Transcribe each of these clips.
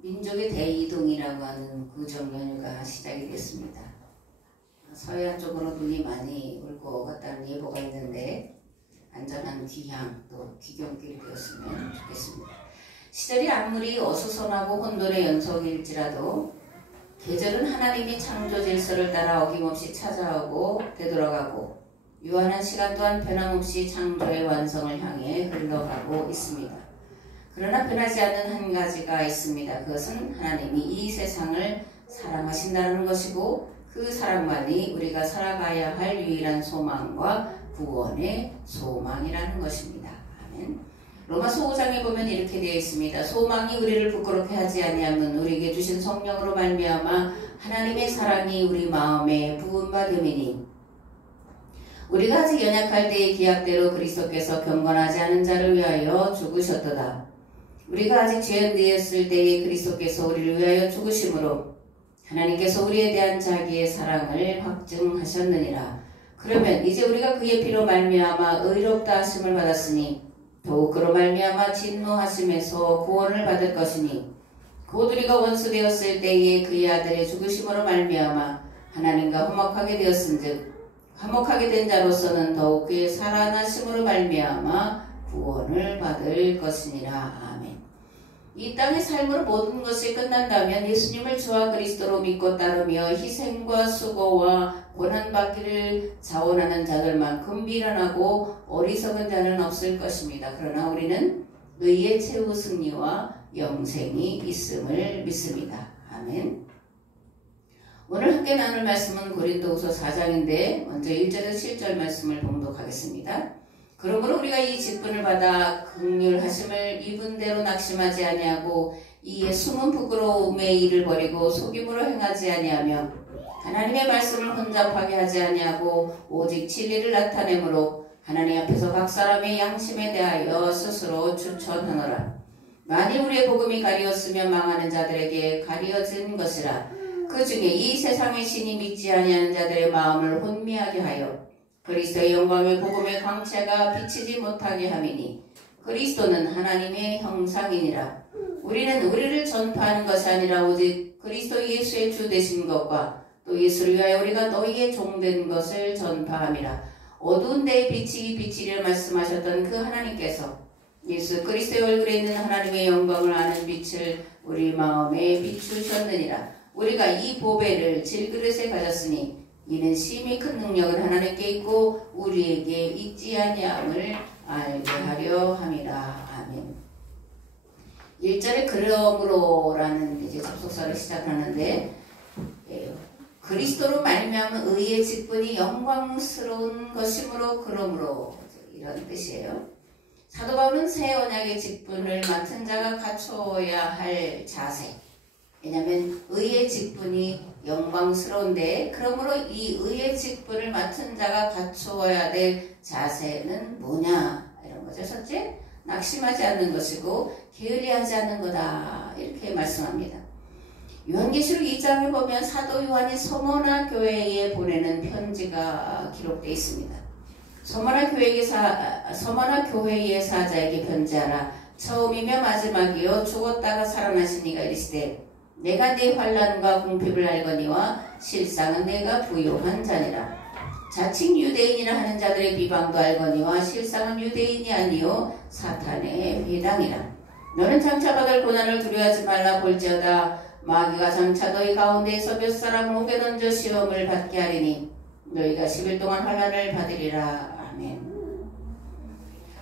민족의 대이동이라고 하는 구정연휴가 시작이 됐습니다. 서해안 쪽으로 눈이 많이 올 것 같다는 예보가 있는데 안전한 귀향 또 귀경길이 되었으면 좋겠습니다. 시절이 아무리 어수선하고 혼돈의 연속일지라도 계절은 하나님이 창조 질서를 따라 어김없이 찾아오고 되돌아가고 유한한 시간 또한 변함없이 창조의 완성을 향해 흘러가고 있습니다. 그러나 변하지 않는 한 가지가 있습니다. 그것은 하나님이 이 세상을 사랑하신다는 것이고 그 사랑만이 우리가 살아가야 할 유일한 소망과 구원의 소망이라는 것입니다. 아멘. 로마서 5장에 보면 이렇게 되어 있습니다. 소망이 우리를 부끄럽게 하지 아니하면 우리에게 주신 성령으로 말미암아 하나님의 사랑이 우리 마음에 부은 바 됨이니 우리가 아직 연약할 때의 기약대로 그리스도께서 경건하지 않은 자를 위하여 죽으셨도다. 우리가 아직 죄인 되었을 때에 그리스도께서 우리를 위하여 죽으심으로 하나님께서 우리에 대한 자기의 사랑을 확증하셨느니라. 그러면 이제 우리가 그의 피로 말미암아 의롭다 하심을 받았으니 더욱 그로 말미암아 진노하심에서 구원을 받을 것이니 곧 우리가 원수 되었을 때에 그의 아들의 죽으심으로 말미암아 하나님과 화목하게 되었은즉 화목하게 된 자로서는 더욱 그의 살아나심으로 말미암아 구원을 받을 것이니라. 아멘. 이 땅의 삶으로 모든 것이 끝난다면 예수님을 주와 그리스도로 믿고 따르며 희생과 수고와 고난받기를 자원하는 자들만큼 미련하고 어리석은 자는 없을 것입니다. 그러나 우리는 의의 최후 승리와 영생이 있음을 믿습니다. 아멘. 오늘 함께 나눌 말씀은 고린도후서 4장인데 먼저 1절에서 7절 말씀을 봉독하겠습니다. 그러므로 우리가 이 직분을 받아 긍휼하심을 입은 대로 낙심하지 아니하고 이에 숨은 부끄러움의 일을 버리고 속임으로 행하지 아니하며 하나님의 말씀을 혼잡하게 하지 아니하고 오직 진리를 나타내므로 하나님 앞에서 각 사람의 양심에 대하여 스스로 추천하노라. 만일 우리의 복음이 가리었으면 망하는 자들에게 가리어진 것이라. 그 중에 이 세상의 신이 믿지 아니하는 자들의 마음을 혼미하게 하여 그리스도의 영광의 복음의 광채가 비치지 못하게 함이니 그리스도는 하나님의 형상이니라. 우리는 우리를 전파하는 것이 아니라 오직 그리스도 예수의 주 되신 것과 또 예수를 위하여 우리가 너희의 종된 것을 전파함이라. 어두운 데에 빛이 비치리라 말씀하셨던 그 하나님께서 예수 그리스도의 얼굴에 있는 하나님의 영광을 아는 빛을 우리 마음에 비추셨느니라. 우리가 이 보배를 질그릇에 가졌으니 이는 심히 큰 능력은 하나님께 있고 우리에게 있지 아니함을 알게 하려 함이라. 아멘. 1절에 그러므로라는 이제 접속사를 시작하는데 그리스도로 말미암은 의의 직분이 영광스러운 것이므로 그러므로 이런 뜻이에요. 사도 바울은 새 언약의 직분을 맡은 자가 갖춰야 할 자세. 왜냐하면 의의 직분이 영광스러운데 그러므로 이 의의 직분을 맡은 자가 갖추어야 될 자세는 뭐냐 이런 거죠. 첫째, 낙심하지 않는 것이고 게으리하지 않는 거다 이렇게 말씀합니다. 요한계시록 2장을 보면 사도 요한이 서머나 교회에 보내는 편지가 기록되어 있습니다. 서머나 교회의 사자에게 편지하라. 처음이며 마지막이요 죽었다가 살아나신 이가 이르시되 내가 네 환난과 궁핍을 알거니와 실상은 내가 부요한 자니라. 자칭 유대인이라 하는 자들의 비방도 알거니와 실상은 유대인이 아니요 사탄의 회당이라. 너는 장차 받을 고난을 두려워하지 말라. 볼지어다 마귀가 장차 너희 가운데에서 몇 사람을 옥에 던져 시험을 받게 하리니 너희가 10일 동안 환난을 받으리라. 아멘.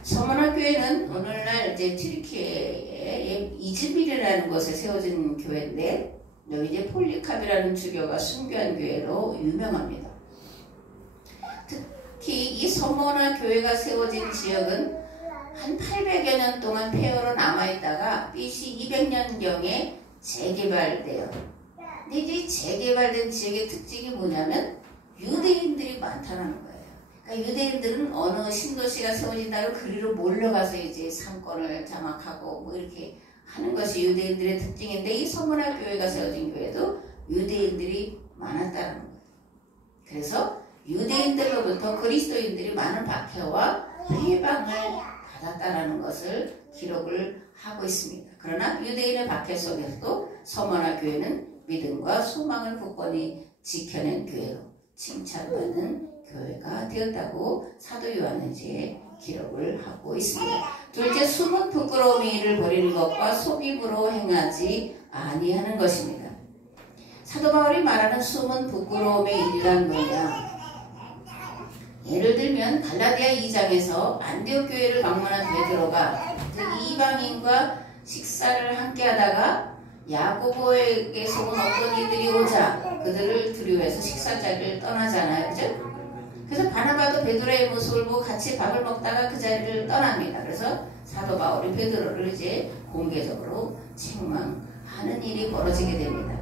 서머나 교회는 오늘날 이제 튀르키예의 이즈밀이라는 곳에 세워진 교회인데 여기 이제 폴리캅이라는 주교가 순교한 교회로 유명합니다. 특히 이 서머나 교회가 세워진 지역은 한 800여 년 동안 폐허로 남아있다가 BC 200년경에 재개발돼요. 근데 이제 재개발된 지역의 특징이 뭐냐면 유대인들이 많다는 거예요. 그러니까 유대인들은 어느 신도시가 세워진다고 그리로 몰려가서 이제 상권을 장악하고 뭐 이렇게 하는 것이 유대인들의 특징인데 이 서머나 교회가 세워진 교회도 유대인들이 많았다는 거예요. 그래서 유대인들로부터 그리스도인들이 많은 박해와 회방을 받았다는 것을 기록을 하고 있습니다. 그러나 유대인의 박해 속에서도 서머나 교회는 믿음과 소망을 굳건히 지켜낸 교회로 칭찬받는 교회가 되었다고 사도 요한은 이제 기록을 하고 있습니다. 둘째, 숨은 부끄러움의 일을 버리는 것과 속임으로 행하지 아니하는 것입니다. 사도 바울이 말하는 숨은 부끄러움의 일이란 뭐냐? 예를 들면 갈라디아 2장에서 안디옥 교회를 방문한 베드로가 그 이방인과 식사를 함께 하다가 야고보에게서 온 어떤 이들이 오자 그들을 두려워해서 식사 자리를 떠나잖아요. 그죠? 그래서 바나바도 베드로의 모습을 보고 같이 밥을 먹다가 그 자리를 떠납니다. 그래서 사도 바울이 베드로를 이제 공개적으로 책망하는 일이 벌어지게 됩니다.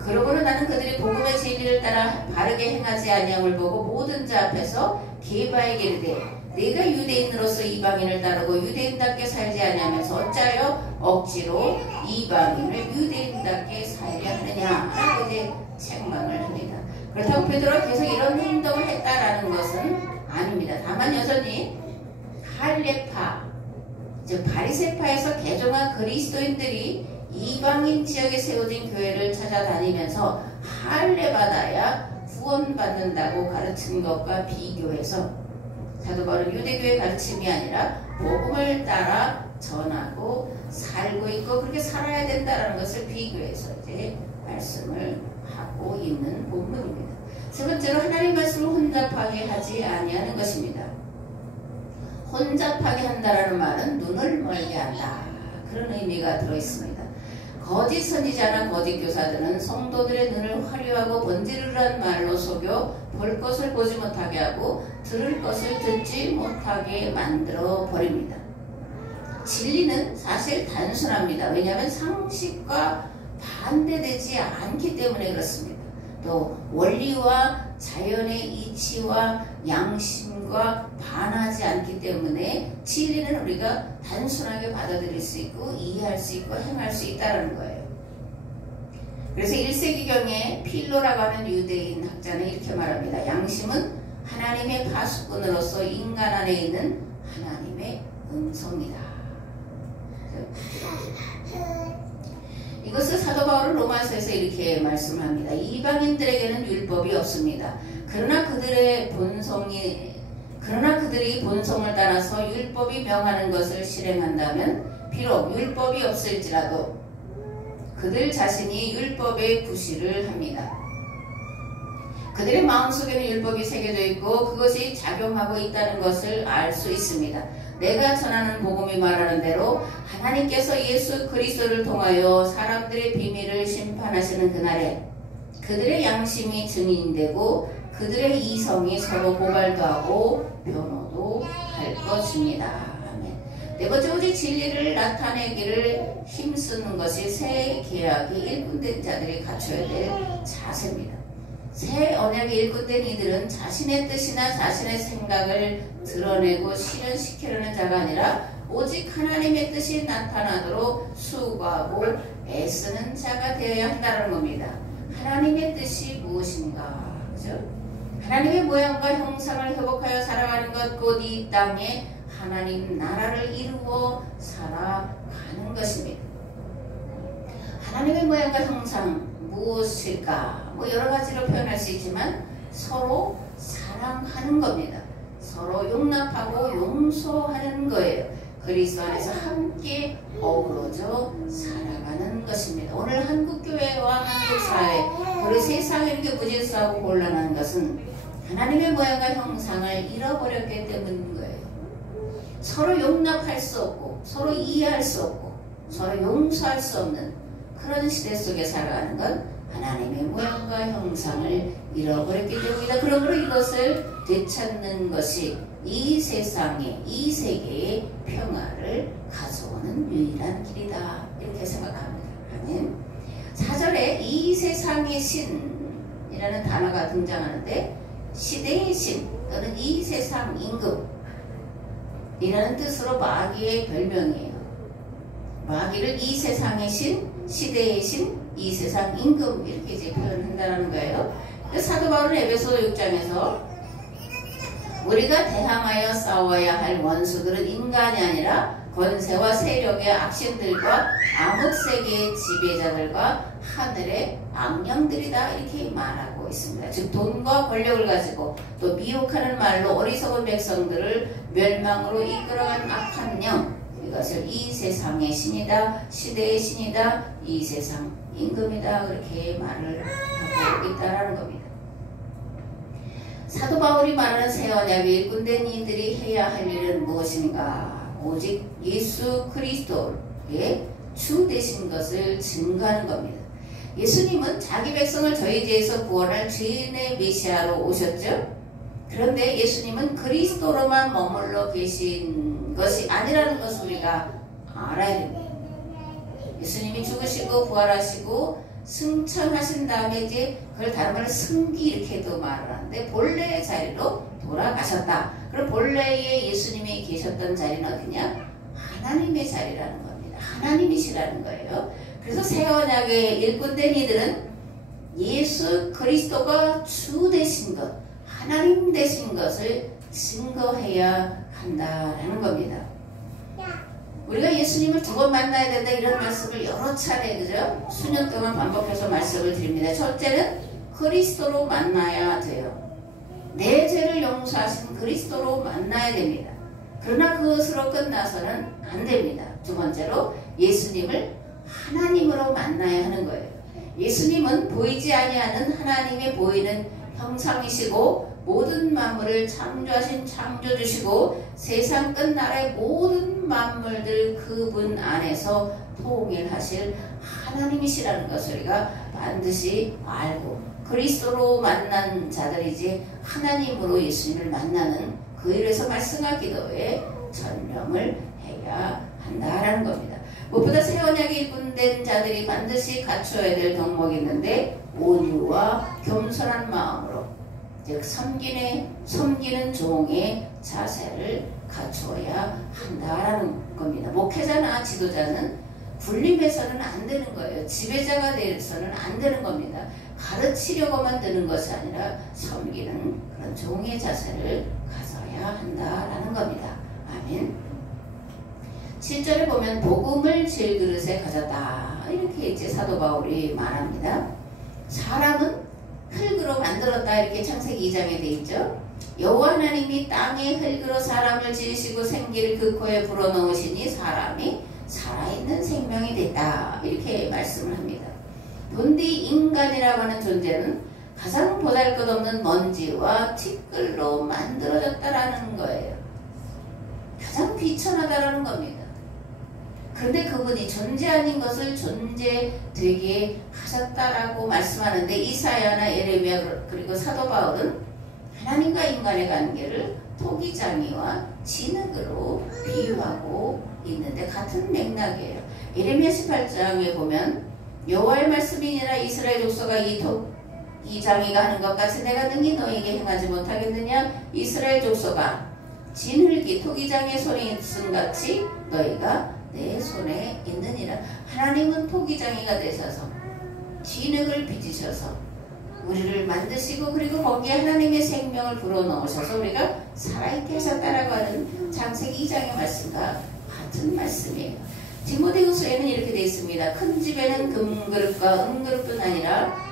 그러고는 나는 그들이 복음의 진리를 따라 바르게 행하지 아니함을 보고 모든 자 앞에서 게바에게 이르되 내가 유대인으로서 이방인을 따르고 유대인답게 살지 아니하면서 어찌하여 억지로 이방인을 유대인답게 살게 하느냐 라고 이제 책망을 합니다. 그렇다고 베드로가 계속 이런 행동을 했다라는 것은 아닙니다. 다만 여전히 할례파, 즉 바리새파에서 개종한 그리스도인들이 이방인 지역에 세워진 교회를 찾아다니면서 할례받아야 구원받는다고 가르친 것과 비교해서 사도 바울은 유대교의 가르침이 아니라 복음을 따라 전하고 살고 있고 그렇게 살아야 된다는 것을 비교해서 이제 말씀을 하고 있는 본문입니다. 세 번째로 하나님의 말씀을 혼잡하게 하지 아니하는 것입니다. 혼잡하게 한다라는 말은 눈을 멀게 한다. 그런 의미가 들어있습니다. 거짓 선지자나 거짓 교사들은 성도들의 눈을 화려하고 번지르르한 말로 속여 볼 것을 보지 못하게 하고 들을 것을 듣지 못하게 만들어 버립니다. 진리는 사실 단순합니다. 왜냐하면 상식과 반대되지 않기 때문에 그렇습니다. 또 원리와 자연의 이치와 양심과 반하지 않기 때문에 진리는 우리가 단순하게 받아들일 수 있고 이해할 수 있고 행할 수 있다는 거예요. 그래서 1세기경에 필로라고 하는 유대인 학자는 이렇게 말합니다. 양심은 하나님의 파수꾼으로서 인간 안에 있는 하나님의 음성이다. 이것을 사도 바울은 로마서에서 이렇게 말씀합니다. 이방인들에게는 율법이 없습니다. 그러나 그들이 본성을 따라서 율법이 명하는 것을 실행한다면 비록 율법이 없을지라도 그들 자신이 율법의 구실을 합니다. 그들의 마음속에는 율법이 새겨져 있고 그것이 작용하고 있다는 것을 알 수 있습니다. 내가 전하는 복음이 말하는 대로 하나님께서 예수 그리스도를 통하여 사람들의 비밀을 심판하시는 그날에 그들의 양심이 증인되고 그들의 이성이 서로 고발도 하고 변호도 할 것입니다. 아멘. 네 번째, 오직 진리를 나타내기를 힘쓰는 것이 새 계약이 일꾼된 자들이 갖춰야 될 자세입니다. 새 언약이 일꾼된 이들은 자신의 뜻이나 자신의 생각을 드러내고 실현시키려는 자가 아니라 오직 하나님의 뜻이 나타나도록 수고하고 애쓰는 자가 되어야 한다는 겁니다. 하나님의 뜻이 무엇인가? 그죠? 하나님의 모양과 형상을 회복하여 살아가는 것, 곧 이 땅에 하나님 나라를 이루어 살아가는 것입니다. 하나님의 모양과 형상 무엇일까? 여러 가지로 표현할 수 있지만 서로 사랑하는 겁니다. 서로 용납하고 용서하는 거예요. 그리스도 안에서 함께 어우러져 살아가는 것입니다. 오늘 한국교회와 한국사회, 우리 세상에 이렇게 무질서하고 곤란한 것은 하나님의 모양과 형상을 잃어버렸기 때문인 거예요. 서로 용납할 수 없고 서로 이해할 수 없고 서로 용서할 수 없는 그런 시대 속에 살아가는 건 하나님의 모양과 형상을 잃어버렸기 때문이다. 그러므로 이것을 되찾는 것이 이 세상에, 이 세계의 평화를 가져오는 유일한 길이다. 이렇게 생각합니다. 아멘. 4절에 이 세상의 신이라는 단어가 등장하는데 시대의 신 또는 이 세상 임금이라는 뜻으로 마귀의 별명이에요. 마귀를 이 세상의 신, 시대의 신, 이 세상 임금 이렇게 이제 표현한다는 거예요. 사도 바울은 에베소 6장에서 우리가 대항하여 싸워야 할 원수들은 인간이 아니라 권세와 세력의 악신들과 암흑세계의 지배자들과 하늘의 악령들이다 이렇게 말하고 있습니다. 즉 돈과 권력을 가지고 또 미혹하는 말로 어리석은 백성들을 멸망으로 이끌어간 악한 영, 이것을 이 세상의 신이다, 시대의 신이다, 이 세상 임금이다 그렇게 말을 하고 있다라는 겁니다. 사도 바울이 말하는 새 언약의 일꾼된 이들이 해야 할 일은 무엇인가? 오직 예수 그리스도의 주 되신 것을 증거하는 겁니다. 예수님은 자기 백성을 저희 죄에서 구원할 주인의 메시아로 오셨죠. 그런데 예수님은 그리스도로만 머물러 계신 것이 아니라는 것을 우리가 알아야 됩니다. 예수님이 죽으시고 부활하시고 승천하신 다음에 이제 그걸 다른 말로 승기 이렇게도 말을 하는데 본래의 자리로 돌아가셨다. 그럼 본래의 예수님이 계셨던 자리는 어디냐? 하나님의 자리라는 겁니다. 하나님이시라는 거예요. 그래서 새 언약의 일꾼된 이들은 예수 그리스도가 주 되신 것, 하나님 되신 것을 증거해야 한다라는 겁니다. 우리가 예수님을 두 번 만나야 된다 이런 말씀을 여러 차례 그죠? 수년 동안 반복해서 말씀을 드립니다. 첫째는 그리스도로 만나야 돼요. 내 죄를 용서하신 그리스도로 만나야 됩니다. 그러나 그것으로 끝나서는 안 됩니다. 두 번째로 예수님을 하나님으로 만나야 하는 거예요. 예수님은 보이지 아니하는 하나님의 보이는 형상이시고 모든 만물을 창조하신 창조주시고 세상 끝나라의 모든 만물들 그분 안에서 통일하실 하나님이시라는 것을 우리가 반드시 알고 그리스도로 만난 자들이지 하나님으로 예수님을 만나는 그 일에서 말씀과 기도에 전념을 해야 한다라는 겁니다. 무엇보다 새 언약에 일꾼된 자들이 반드시 갖추어야 될 덕목이 있는데 온유와 겸손한 마음으로 즉 섬기는 종의 자세를 갖추어야 한다라는 겁니다. 목회자나 지도자는 군림해서는 안 되는 거예요. 지배자가 돼서는 안 되는 겁니다. 가르치려고만 드는 것이 아니라 섬기는 그런 종의 자세를 가져야 한다라는 겁니다. 아멘. 7절에 보면 복음을 질그릇에 가졌다 이렇게 이제 사도 바울이 말합니다. 사람은 흙으로 만들었다 이렇게 창세기 2장에 돼 있죠. 여호와 하나님이 땅에 흙으로 사람을 지으시고 생기를 그 코에 불어넣으시니 사람이 살아있는 생명이 됐다 이렇게 말씀을 합니다. 본디 인간이라고 하는 존재는 가장 보잘것없는 먼지와 티끌로 만들어졌다라는 거예요. 가장 비천하다라는 겁니다. 그런데 그분이 존재 아닌 것을 존재되게 하셨다라고 말씀하는데 이사야나 예레미야 그리고 사도 바울은 하나님과 인간의 관계를 토기장이와 진흙으로 비유하고 있는데 같은 맥락이에요. 예레미야 18장에 보면 여호와의 말씀이니라 이스라엘 족속아 이 장이가 하는 것 같이 내가 능히 너에게 행하지 못하겠느냐. 이스라엘 족속아 진흙이 토기장의 손에 있음 같이 너희가 내 손에 있느니라. 하나님은 토기장이가 되셔서 진흙을 빚으셔서 우리를 만드시고 그리고 거기에 하나님의 생명을 불어넣으셔서 우리가 살아있게 하셨다라고 하는 창세기 2장의 말씀과 같은 말씀이에요. 디모데후서에는 이렇게 되어 있습니다. 큰 집에는 금그릇과 은그릇뿐 아니라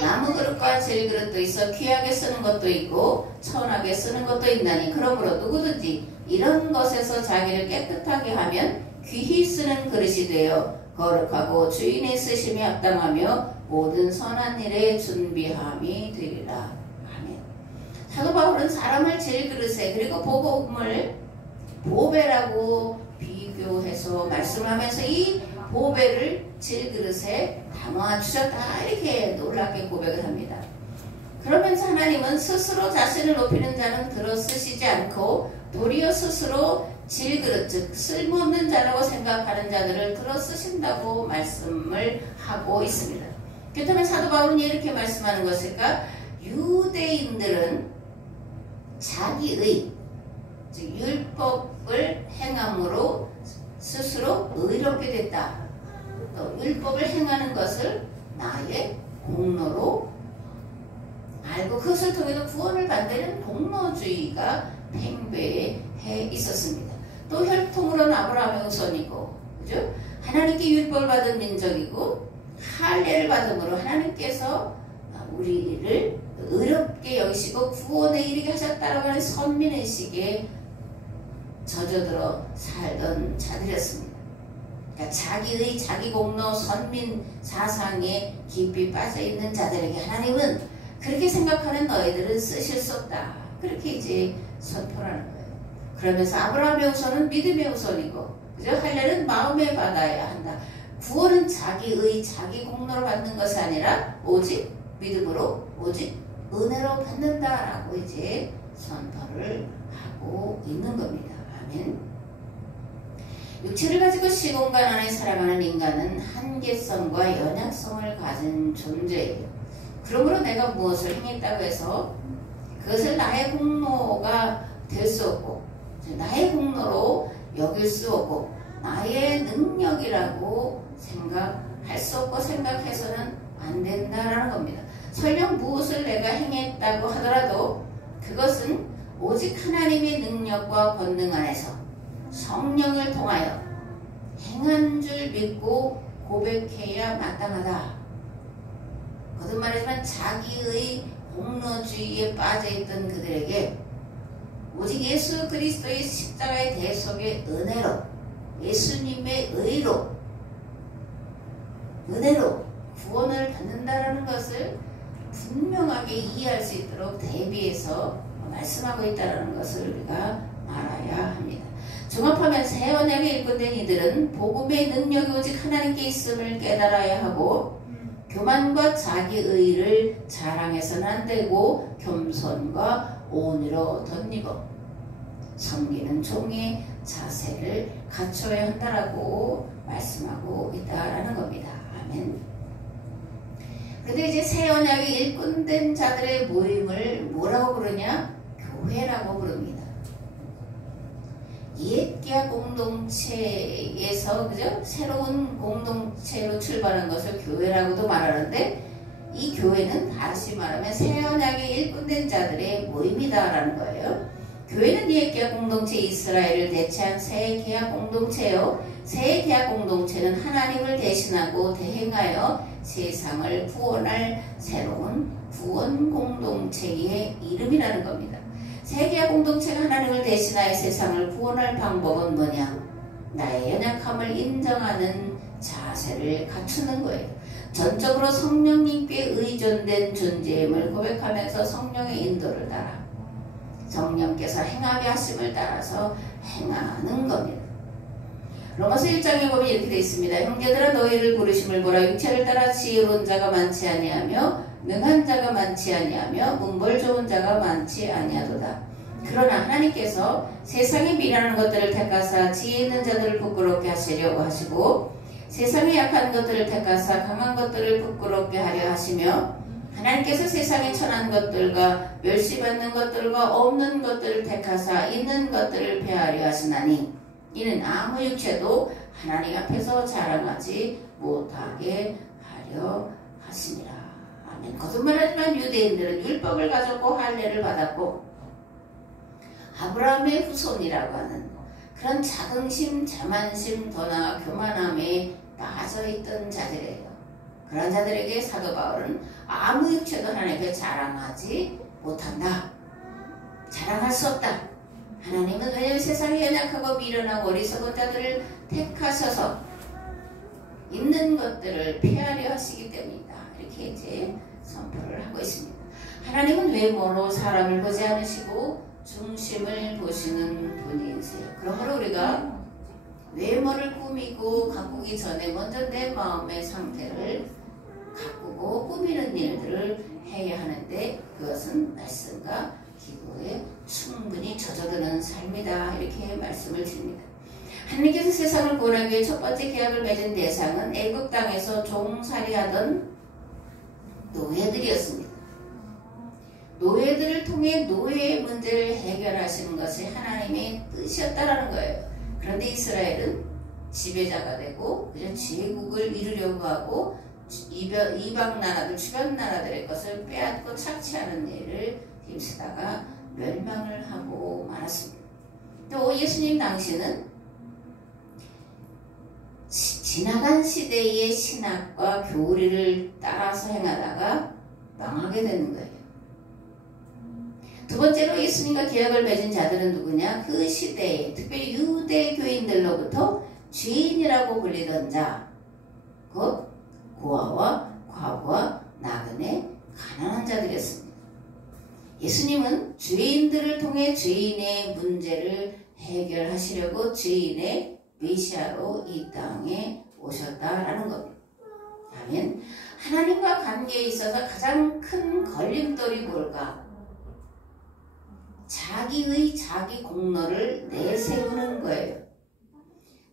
나무그릇과 질그릇도 있어 귀하게 쓰는 것도 있고 천하게 쓰는 것도 있나니 그러므로 누구든지 이런 것에서 자기를 깨끗하게 하면 귀히 쓰는 그릇이 되어 거룩하고 주인의 쓰심에 합당하며 모든 선한 일에 준비함이 되리라. 아멘. 사도 바울은 사람을 질그릇에 그리고 복음을 보배라고 비교해서 말씀하면서 이 보배를 질그릇에 담아주셨다 이렇게 놀랍게 고백을 합니다. 그러면서 하나님은 스스로 자신을 높이는 자는 들어쓰시지 않고 도리어 스스로 질그릇 즉 쓸모없는 자라고 생각하는 자들을 들어쓰신다고 말씀을 하고 있습니다. 그렇다면 사도 바울은 이렇게 말씀하는 것일까? 유대인들은 자기의 즉 율법을 행함으로 스스로 의롭게 됐다. 또 율법을 행하는 것을 나의 공로로 알고 그것을 통해서 구원을 받는 공로주의가 팽배해 있었습니다. 또 혈통으로는 아브라함의 후손이고, 그죠? 하나님께 율법을 받은 민족이고, 할례를 받음으로 하나님께서 우리를 의롭게 여기시고 구원에 이르게 하셨다라고 하는 선민의식에 젖어들어 살던 자들이었습니다. 그러니까 자기의 자기 공로 선민 사상에 깊이 빠져있는 자들에게 하나님은 그렇게 생각하는 너희들은 쓰실 수 없다. 그렇게 이제 선포하는 거예요. 그러면서 아브라함의 후손은 믿음의 후손이고, 그죠? 할례는 마음에 받아야 한다. 구원은 자기의 자기 공로로 받는 것이 아니라 오직 믿음으로, 오직 은혜로 받는다라고 이제 선포를 하고 있는 겁니다. 아멘. 육체를 가지고 시공간 안에 살아가는 인간은 한계성과 연약성을 가진 존재예요. 그러므로 내가 무엇을 행했다고 해서 그것을 나의 공로가 될 수 없고, 나의 공로로 여길 수 없고, 나의 능력이라고 생각할 수 없고 생각해서는 안 된다라는 겁니다. 설령 무엇을 내가 행했다고 하더라도 그것은 오직 하나님의 능력과 권능 안에서 성령을 통하여 행한 줄 믿고 고백해야 마땅하다. 거듭 말하지만 자기의 공로주의에 빠져있던 그들에게 오직 예수 그리스도의 십자가의 대속의 은혜로, 예수님의 은혜로 구원을 받는다라는 것을 분명하게 이해할 수 있도록 대비해서 말씀하고 있다는 것을 우리가 알아야 합니다. 종합하면 새 언약에 일꾼된 이들은 복음의 능력이 오직 하나님께 있음을 깨달아야 하고, 교만과 자기의를 자랑해서는 안 되고 겸손과 온유로 덧입어 섬기는 종의 자세를 갖춰야 한다라고 말씀하고 있다라는 겁니다. 아멘. 그런데 이제 새 언약의 일꾼된 자들의 모임을 뭐라고 부르냐? 교회라고 부릅니다. 옛 계약 공동체에서, 그죠? 새로운 공동체로 출발한 것을 교회라고도 말하는데, 이 교회는 다시 말하면 새 언약의 일꾼된 자들의 모임이다라는 거예요. 교회는 옛 계약 공동체 이스라엘을 대체한 새 계약 공동체요. 새 계약 공동체는 하나님을 대신하고 대행하여 세상을 구원할 새로운 구원 공동체의 이름이라는 겁니다. 새 계약 공동체가 하나님을 대신하여 세상을 구원할 방법은 뭐냐? 나의 연약함을 인정하는 자세를 갖추는 거예요. 전적으로 성령님께 의존된 존재임을 고백하면서 성령의 인도를 따라 성령께서 행하게 하심을 따라서 행하는 겁니다. 로마서 1장에 보면 이렇게 되어 있습니다. 형제들아 너희를 부르심을 보라. 육체를 따라 지혜로운 자가 많지 아니하며 능한 자가 많지 아니하며 문벌 좋은 자가 많지 아니하도다. 그러나 하나님께서 세상에 미련한 것들을 택하사 지혜 있는 자들을 부끄럽게 하시려고 하시고, 세상에 약한 것들을 택하사 강한 것들을 부끄럽게 하려 하시며, 하나님께서 세상에 천한 것들과 멸시받는 것들과 없는 것들을 택하사 있는 것들을 폐하려 하시나니, 이는 아무 육체도 하나님 앞에서 자랑하지 못하게 하려 하시니라. 아멘. 거듭말하지만 유대인들은 율법을 가졌고 할례를 받았고 아브라함의 후손이라고 하는 그런 자긍심, 자만심, 더 나아가 교만함에 빠져있던 자들이에요. 그런 자들에게 사도 바울은 아무 육체도 하나님 앞에 자랑하지 못한다. 자랑할 수 없다. 하나님은 왜냐하면 세상에 연약하고 미련하고 어리석은 자들을 택하셔서 있는 것들을 폐하려 하시기 때문이다. 이렇게 이제 선포를 하고 있습니다. 하나님은 외모로 사람을 보지 않으시고 중심을 보시는 분이세요. 그러므로 우리가 외모를 꾸미고 가꾸기 전에 먼저 내 마음의 상태를 가꾸고 꾸미는 일들을 해야 하는데, 그것은 말씀과 기도에 충분히 젖어드는 삶이다. 이렇게 말씀을 드립니다. 하나님께서 세상을 구원하기 위해 첫 번째 계약을 맺은 대상은 애굽 땅에서 종살이하던 노예들이었습니다. 노예들을 통해 노예의 문제를 해결하시는 것이 하나님의 뜻이었다라는 거예요. 그런데 이스라엘은 지배자가 되고 제국을 이루려고 하고 이방 나라들, 주변 나라들의 것을 빼앗고 착취하는 일을 힘쓰다가 멸망을 하고 말았습니다. 또 예수님 당시는 지나간 시대의 신학과 교리를 따라서 행하다가 망하게 되는 거예요. 두 번째로 예수님과 계약을 맺은 자들은 누구냐? 그 시대에 특별히 유대교인들로부터 죄인이라고 불리던 자, 곧 고아와 과부와 나그네 가난한 자들이었습니다. 예수님은 죄인들을 통해 죄인의 문제를 해결하시려고 죄인의 메시아로 이 땅에 오셨다라는 겁니다. 아멘. 하나님과 관계에 있어서 가장 큰 걸림돌이 뭘까? 자기의 자기 공로를 내세우는 거예요.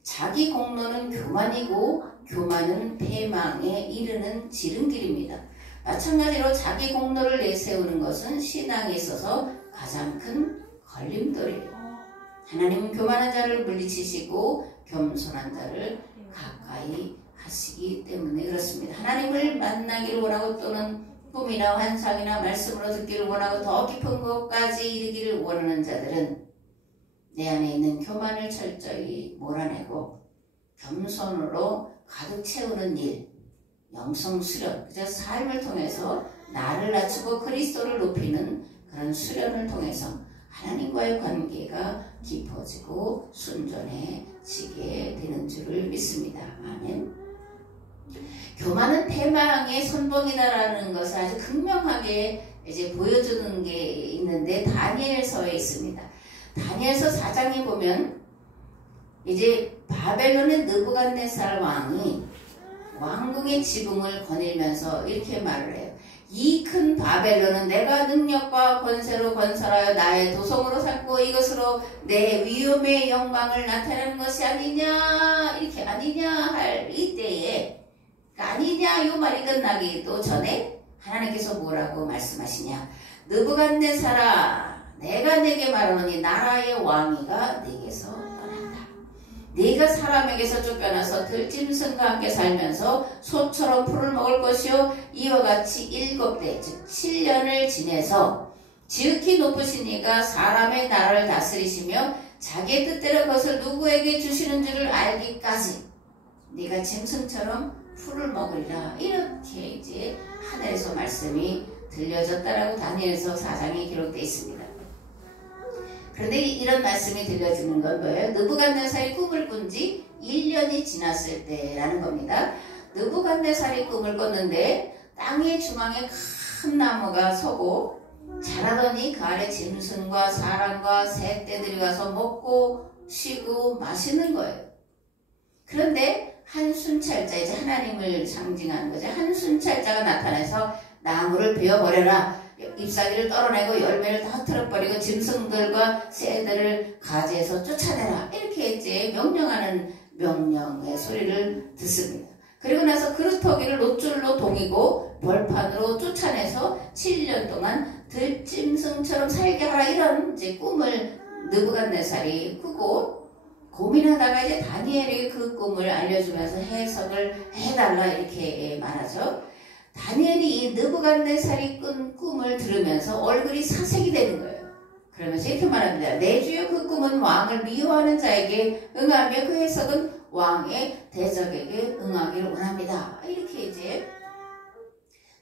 자기 공로는 교만이고 교만은 패망에 이르는 지름길입니다. 마찬가지로 자기 공로를 내세우는 것은 신앙에 있어서 가장 큰 걸림돌이에요. 하나님은 교만한 자를 물리치시고 겸손한 자를 가까이 하시기 때문에 그렇습니다. 하나님을 만나기를 원하고 또는 꿈이나 환상이나 말씀으로 듣기를 원하고 더 깊은 곳까지 이르기를 원하는 자들은 내 안에 있는 교만을 철저히 몰아내고 겸손으로 가득 채우는 일, 영성 수련, 그저 삶을 통해서 나를 낮추고 그리스도를 높이는 그런 수련을 통해서 하나님과의 관계가 깊어지고 순전해지게 되는 줄을 믿습니다. 아멘. 교만은 패망의 선봉이다라는 것을 아주 극명하게 이제 보여주는 게 있는데 다니엘서에 있습니다. 다니엘서 4장에 보면 이제 바벨론의 느부갓네살 왕이 왕궁의 지붕을 거닐면서 이렇게 말을 해요. 이 큰 바벨론은 내가 능력과 권세로 건설하여 나의 도성으로 삼고 이것으로 내 위엄의 영광을 나타내는 것이 아니냐, 이렇게 아니냐 할 이때에, 아니냐 요 말이 끝나기도 전에 하나님께서 뭐라고 말씀하시냐? 느부갓네살아, 내가 내게 말하노니 나라의 왕위가 내게서 떠난다. 네가 사람에게서 쫓겨나서 들짐승과 함께 살면서 소처럼 풀을 먹을 것이요 이와 같이 7대 즉 7년을 지내서 지극히 높으신 이가 사람의 나라를 다스리시며 자기의 뜻대로 그것을 누구에게 주시는 줄을 알기까지 네가 짐승처럼 풀을 먹으리라. 이렇게 이제 하늘에서 말씀이 들려졌다라고 다니엘서 4장에 기록되어 있습니다. 그런데 이런 말씀이 들려주는 건 뭐예요? 느부갓네살이 꿈을 꾼 지 1년이 지났을 때라는 겁니다. 느부갓네살이 꿈을 꿨는데 땅의 중앙에 큰 나무가 서고 자라더니 그 아래 짐승과 사람과 새떼들이 와서 먹고 쉬고 마시는 거예요. 그런데 한순찰자, 이제 하나님을 상징하는 거죠. 한순찰자가 나타나서 나무를 베어버려라. 잎사귀를 떨어내고 열매를 다 흩어버리고 짐승들과 새들을 가지에서 쫓아내라. 이렇게 이제 명령하는 명령의 소리를 듣습니다. 그리고 나서 그루터기를 놋줄로 동이고 벌판으로 쫓아내서 7년 동안 들짐승처럼 살게 하라. 이런 이제 꿈을 느부갓네살이 꾸고 고민하다가 이제 다니엘에게 그 꿈을 알려주면서 해석을 해달라 이렇게 말하죠. 다니엘이 이 느부갓네살이 꾼 꿈을 들으면서 얼굴이 사색이 되는 거예요. 그러면서 이렇게 말합니다. 내 주여 그 꿈은 왕을 미워하는 자에게 응하며 그 해석은 왕의 대적에게 응하기를 원합니다. 이렇게 이제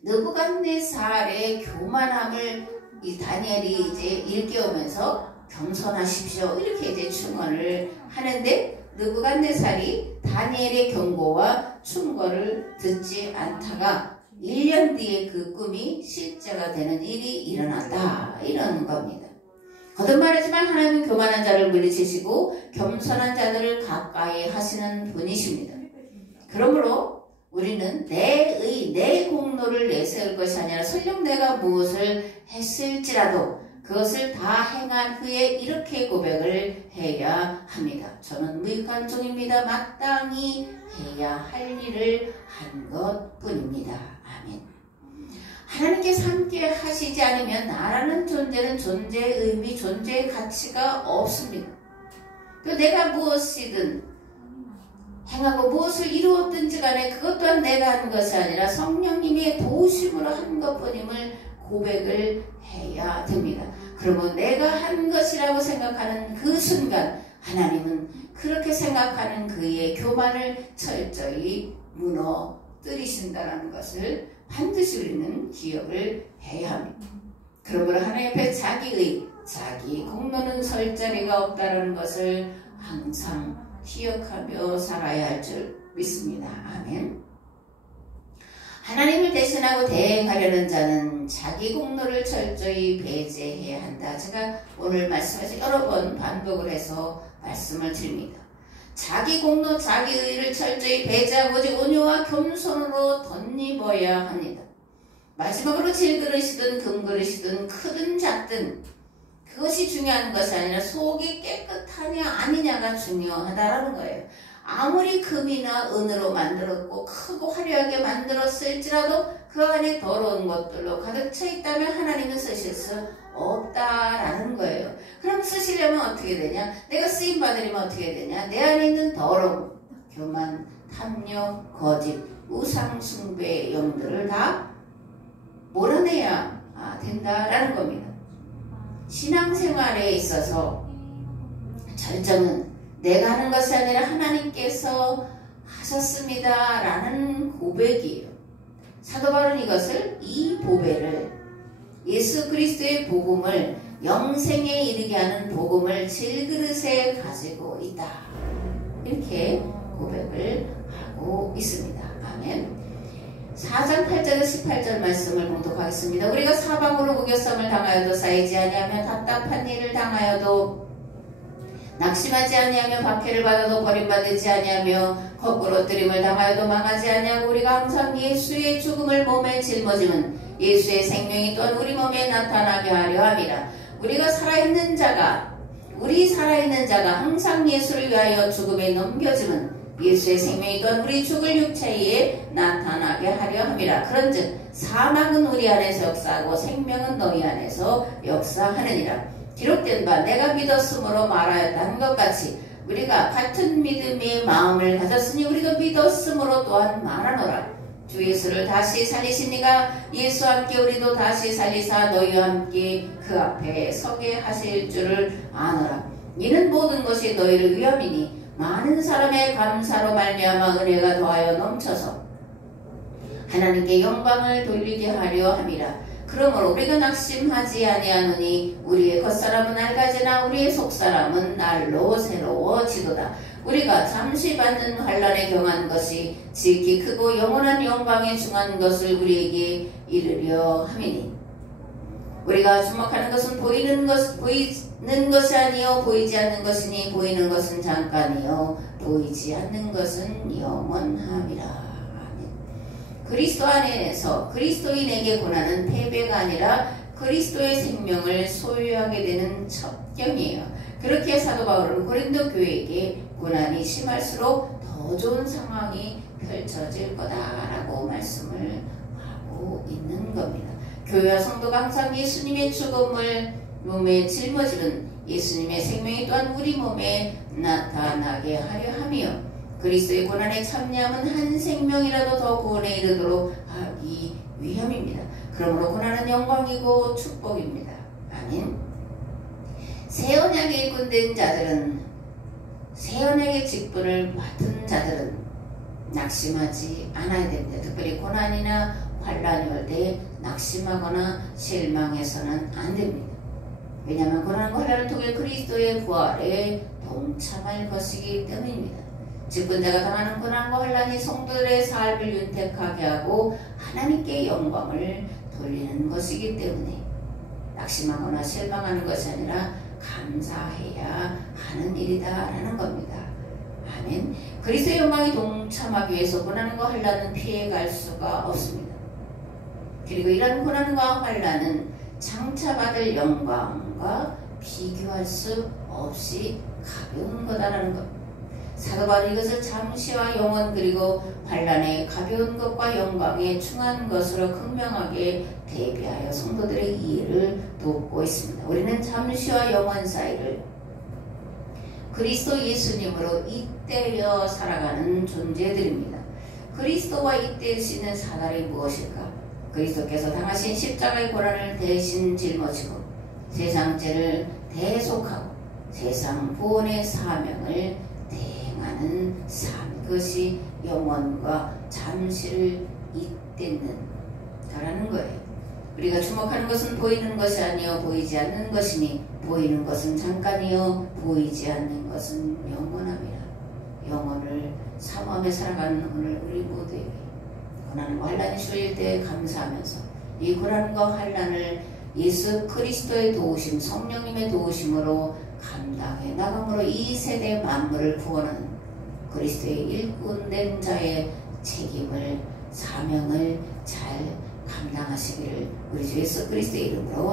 느부갓네살의 교만함을 이 다니엘이 이제 일깨우면서 겸손하십시오. 이렇게 이제 충언을 하는데 느부갓네살이 다니엘의 경고와 충고를 듣지 않다가 1년 뒤에 그 꿈이 실제가 되는 일이 일어났다. 이런 겁니다. 거듭 말하지만 하나님은 교만한 자를 물리치시고 겸손한 자들을 가까이 하시는 분이십니다. 그러므로 우리는 내 공로를 내세울 것이 아니라 설령 내가 무엇을 했을지라도 그것을 다 행한 후에 이렇게 고백을 해야 합니다. 저는 무익한 종입니다. 마땅히 해야 할 일을 한 것뿐입니다. 아멘. 하나님께서 함께 하시지 않으면 나라는 존재는 존재의 의미, 존재의 가치가 없습니다. 또 내가 무엇이든 행하고 무엇을 이루었든지 간에 그것 또한 내가 한 것이 아니라 성령님의 도우심으로 한 것뿐임을 고백을 해야 됩니다. 그러면 내가 한 것이라고 생각하는 그 순간 하나님은 그렇게 생각하는 그의 교만을 철저히 무너뜨리신다는 것을 반드시 우리는 기억을 해야 합니다. 그러므로 하나님 앞에 자기 공로는 설 자리가 없다는 것을 항상 기억하며 살아야 할 줄 믿습니다. 아멘. 하나님을 대신하고 대행하려는 자는 자기 공로를 철저히 배제해야 한다. 제가 오늘 말씀에서 여러 번 반복을 해서 말씀을 드립니다. 자기 공로, 자기 의를 철저히 배제하고 오직 온유와 겸손으로 덧입어야 합니다. 마지막으로 질그릇이든 금그릇이든 크든 작든 그것이 중요한 것이 아니라 속이 깨끗하냐 아니냐가 중요하다라는 거예요. 아무리 금이나 은으로 만들었고 크고 화려하게 만들었을지라도 그 안에 더러운 것들로 가득 차 있다면 하나님은 쓰실 수 없다라는 거예요. 그럼 쓰시려면 어떻게 되냐? 내가 쓰임 받으려면 어떻게 되냐? 내 안에 있는 더러움, 교만, 탐욕, 거짓, 우상 숭배의 영들을 다 몰아내야 된다라는 겁니다. 신앙생활에 있어서 절정은 내가 하는 것이 아니라 하나님께서 하셨습니다 라는 고백이에요. 사도 바울은 이것을, 이 보배를, 예수 그리스도의 복음을, 영생에 이르게 하는 복음을 질그릇에 가지고 있다, 이렇게 고백을 하고 있습니다. 아멘. 4장 8절에서 18절 말씀을 봉독하겠습니다. 우리가 사방으로 무교성을 당하여도 쌓이지 아니하며 답답한 일을 당하여도 낙심하지 아니하며 박해를 받아도 버림받지 아니하며 거꾸로 뜨림을 당하여도 망하지 아니하고 우리가 항상 예수의 죽음을 몸에 짊어지면 예수의 생명이 또한 우리 몸에 나타나게 하려 함이라. 우리 살아있는 자가 항상 예수를 위하여 죽음에 넘겨지면 예수의 생명이 또한 우리 죽을 육체에 나타나게 하려 함이라. 그런즉 사망은 우리 안에서 역사하고 생명은 너희 안에서 역사하느니라. 기록된 바 내가 믿었으므로 말하였다는 것 같이 우리가 같은 믿음의 마음을 가졌으니 우리도 믿었으므로 또한 말하노라. 주 예수를 다시 살리신 이가 예수와 함께 우리도 다시 살리사 너희와 함께 그 앞에 서게 하실 줄을 아노라. 이는 모든 것이 너희를 위함이니 많은 사람의 감사로 말미암아 은혜가 더하여 넘쳐서 하나님께 영광을 돌리게 하려 함이라. 그러므로 우리가 낙심하지 아니하노니 우리의 겉사람은 낡아지나 우리의 속사람은 날로 새로워지도다. 우리가 잠시 받는 환난에 경한 것이 지극히 크고 영원한 영광에 중한 것을 우리에게 이르려 함이니 우리가 주목하는 것은 보이는 것이 아니요 보이지 않는 것이니 보이는 것은 잠깐이요 보이지 않는 것은 영원함이라. 그리스도 안에서 그리스도인에게 고난은 패배가 아니라 그리스도의 생명을 소유하게 되는 첩경이에요. 그렇게 사도 바울은 고린도 교회에게 고난이 심할수록 더 좋은 상황이 펼쳐질 거다라고 말씀을 하고 있는 겁니다. 교회와 성도가 항상 예수님의 죽음을 몸에 짊어지는 예수님의 생명이 또한 우리 몸에 나타나게 하려 하며 그리스도의 고난에 참여함은 한 생명이라도 더 구원에 이르도록 하기 위함입니다. 그러므로 고난은 영광이고 축복입니다. 아멘. 새 언약에 입군된 자들은, 새 언약의 직분을 맡은 자들은 낙심하지 않아야 됩니다. 특별히 고난이나 환난이 올 때 낙심하거나 실망해서는 안 됩니다. 왜냐하면 고난과 환난을 통해 그리스도의 부활에 동참할 것이기 때문입니다. 직분자가 당하는 고난과 환난이 성도들의 삶을 윤택하게 하고 하나님께 영광을 돌리는 것이기 때문에 낙심하거나 실망하는 것이 아니라 감사해야 하는 일이다라는 겁니다. 아멘. 그리스도의 영광에 동참하기 위해서 고난과 환난은 피해갈 수가 없습니다. 그리고 이런 고난과 환난은 장차받을 영광과 비교할 수 없이 가벼운 거다라는 것. 사도 바울은 이것을 잠시와 영원 그리고 환난의 가벼운 것과 영광에 충한 것으로 극명하게 대비하여 성도들의 이해를 돕고 있습니다. 우리는 잠시와 영원 사이를 그리스도 예수님으로 잇대어 살아가는 존재들입니다. 그리스도와 잇대시는 사달이 무엇일까? 그리스도께서 당하신 십자가의 고난을 대신 짊어지고 세상 죄를 대속하고 세상 구원의 사명을 대행하는 삶, 그것이 영원과 잠시를 잇대는 다라는 거예요. 우리가 주목하는 것은 보이는 것이 아니요 보이지 않는 것이니 보이는 것은 잠깐이요 보이지 않는 것은 영원함이라. 영혼을 사모하며 살아가는 오늘 우리 모두에게 고난과 환난이 쏠릴 때 감사하면서 이 고난과 환난을 예수 그리스도의 도우심, 성령님의 도우심으로 감당해 나감으로 이 세대 만물을 구원하는 그리스도의 일꾼된 자의 책임을, 사명을 잘 감당하시기를 우리 주 예수 그리스도의 이름으로